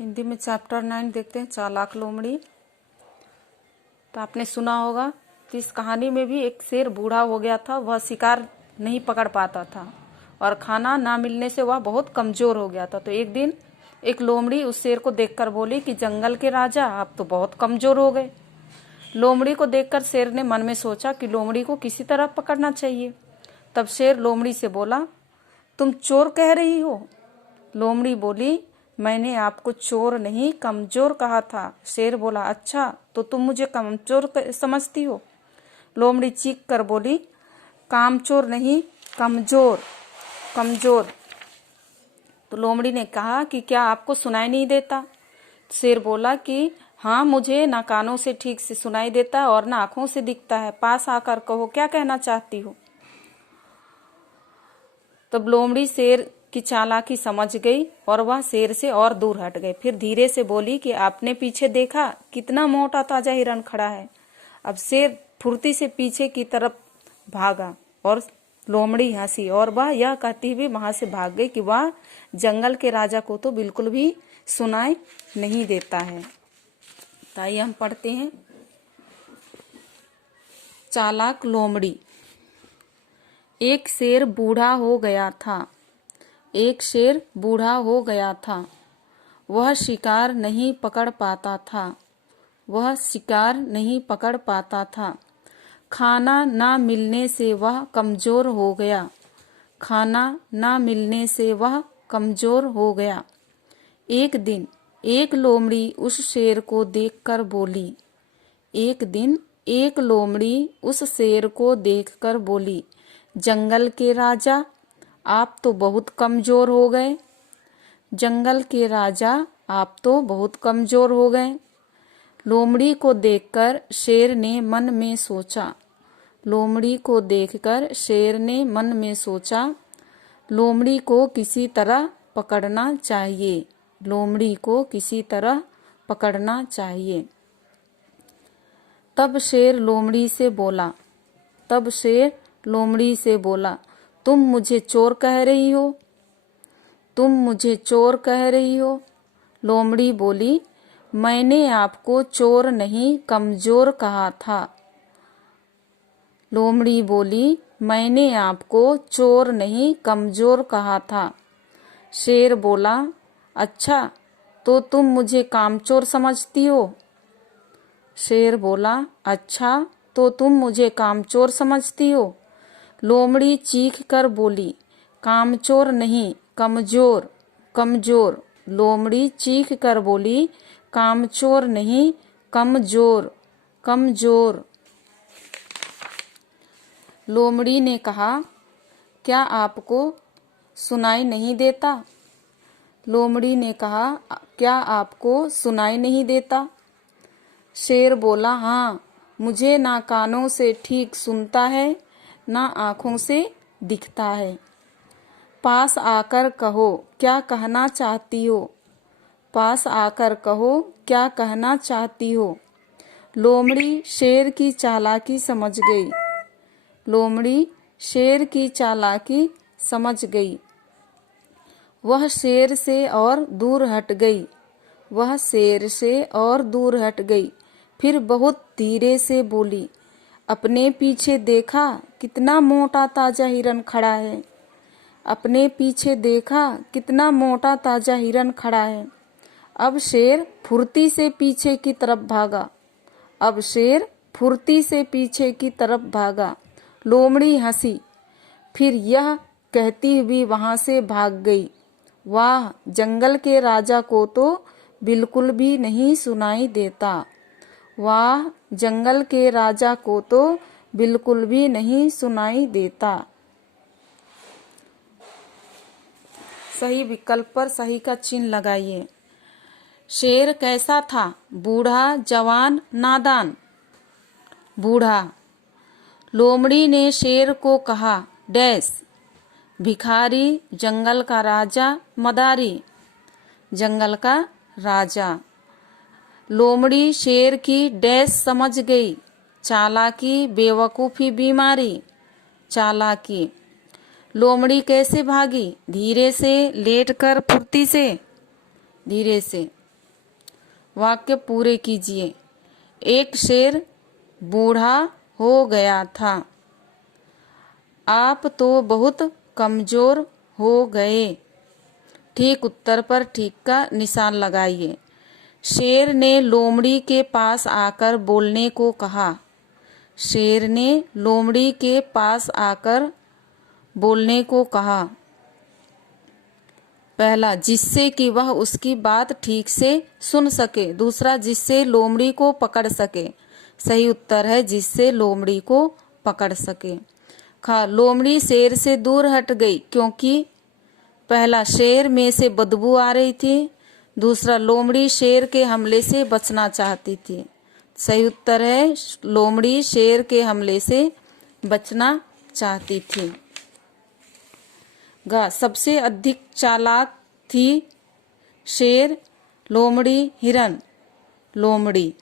हिंदी में चैप्टर 9 देखते हैं, चालाक लोमड़ी। तो आपने सुना होगा कि इस कहानी में भी एक शेर बूढ़ा हो गया था। वह शिकार नहीं पकड़ पाता था और खाना ना मिलने से वह बहुत कमजोर हो गया था। तो एक दिन एक लोमड़ी उस शेर को देखकर बोली कि जंगल के राजा, आप तो बहुत कमजोर हो गए। लोमड़ी को देखकर शेर ने मन में सोचा कि लोमड़ी को किसी तरह पकड़ना चाहिए। तब शेर लोमड़ी से बोला, तुम चोर कह रही हो? लोमड़ी बोली, मैंने आपको चोर नहीं कमजोर कहा था। शेर बोला, अच्छा तो तुम मुझे कमजोर समझती हो? लोमड़ी चीख कर बोली, कामचोर नहीं, कमजोर कमजोर। तो लोमड़ी ने कहा कि क्या आपको सुनाई नहीं देता? शेर बोला कि हाँ, मुझे ना कानों से ठीक से सुनाई देता और ना आंखों से दिखता है। पास आकर कहो, क्या कहना चाहती हो? तब लोमड़ी शेर की चालाकी समझ गई और वह शेर से और दूर हट गई। फिर धीरे से बोली कि आपने पीछे देखा, कितना मोटा ताजा हिरन खड़ा है। अब शेर फुर्ती से पीछे की तरफ भागा और लोमड़ी हंसी और वह यह कहती हुई वहां से भाग गई कि वह जंगल के राजा को तो बिल्कुल भी सुनाई नहीं देता है। तो आइए हम पढ़ते हैं, चालाक लोमड़ी। एक शेर बूढ़ा हो गया था। एक शेर बूढ़ा हो गया था। वह शिकार नहीं पकड़ पाता था। वह शिकार नहीं पकड़ पाता था। खाना ना मिलने से वह कमजोर हो गया। खाना ना मिलने से वह कमजोर हो गया। एक दिन एक लोमड़ी उस शेर को देखकर बोली। एक दिन एक लोमड़ी उस शेर को देखकर बोली, जंगल के राजा, आप तो बहुत कमजोर हो गए। जंगल के राजा, आप तो बहुत कमजोर हो गए। लोमड़ी को देखकर शेर ने मन में सोचा। लोमड़ी को देखकर शेर ने मन में सोचा, लोमड़ी को किसी तरह पकड़ना चाहिए। लोमड़ी को किसी तरह पकड़ना चाहिए। तब शेर लोमड़ी से बोला। तब शेर लोमड़ी से बोला, तुम मुझे चोर कह रही हो? तुम मुझे चोर कह रही हो? लोमड़ी बोली, मैंने आपको चोर नहीं कमजोर कहा था। लोमड़ी बोली, मैंने आपको चोर नहीं कमजोर कहा था। शेर बोला, अच्छा तो तुम मुझे कामचोर समझती हो? शेर बोला, अच्छा तो तुम मुझे कामचोर समझती हो? लोमड़ी चीख कर बोली, कामचोर नहीं, कमजोर कमजोर। लोमड़ी चीख कर बोली, कामचोर नहीं, कमजोर कमजोर। लोमड़ी ने कहा, क्या आपको सुनाई नहीं देता? लोमड़ी ने कहा, क्या आपको सुनाई नहीं देता? शेर बोला, हाँ, मुझे ना कानों से ठीक सुनता है, ना आंखों से दिखता है। पास आकर कहो, क्या कहना चाहती हो? पास आकर कहो, क्या कहना चाहती हो? लोमड़ी शेर की चालाकी समझ गई। लोमड़ी शेर की चालाकी समझ गई। वह शेर से और दूर हट गई। वह शेर से और दूर हट गई। फिर बहुत धीरे से बोली, अपने पीछे देखा, कितना मोटा ताजा हिरन खड़ा है। अपने पीछे देखा, कितना मोटा ताजा हिरन खड़ा है। अब शेर फुर्ती से पीछे की तरफ भागा। अब शेर फुर्ती से पीछे की तरफ भागा। लोमड़ी हंसी, फिर यह कहती हुई वहां से भाग गई, वाह, जंगल के राजा को तो बिल्कुल भी नहीं सुनाई देता। वाह, जंगल के राजा को तो बिल्कुल भी नहीं सुनाई देता। सही विकल्प पर सही का चिन्ह लगाइए। शेर कैसा था? बूढ़ा, जवान, नादान? बूढ़ा। लोमड़ी ने शेर को कहा, डैश, भिखारी, जंगल का राजा, मदारी? जंगल का राजा। लोमड़ी शेर की डैश समझ गई, चालाकी, बेवकूफी, बीमारी? चालाकी। लोमड़ी कैसे भागी? धीरे से, लेटकर, फुर्ती से? धीरे से। वाक्य पूरे कीजिए। एक शेर बूढ़ा हो गया था। आप तो बहुत कमजोर हो गए। ठीक उत्तर पर ठीक का निशान लगाइए। शेर ने लोमड़ी के पास आकर बोलने को कहा। शेर ने लोमड़ी के पास आकर बोलने को कहा। पहला, जिससे कि वह उसकी बात ठीक से सुन सके। दूसरा, जिससे लोमड़ी को पकड़ सके। सही उत्तर है जिससे लोमड़ी को पकड़ सके। खा, लोमड़ी शेर से दूर हट गई क्योंकि पहला, शेर में से बदबू आ रही थी। दूसरा, लोमड़ी शेर के हमले से बचना चाहती थी। सही उत्तर है लोमड़ी शेर के हमले से बचना चाहती थी। गा, सबसे अधिक चालाक थी शेर, लोमड़ी, हिरन। लोमड़ी।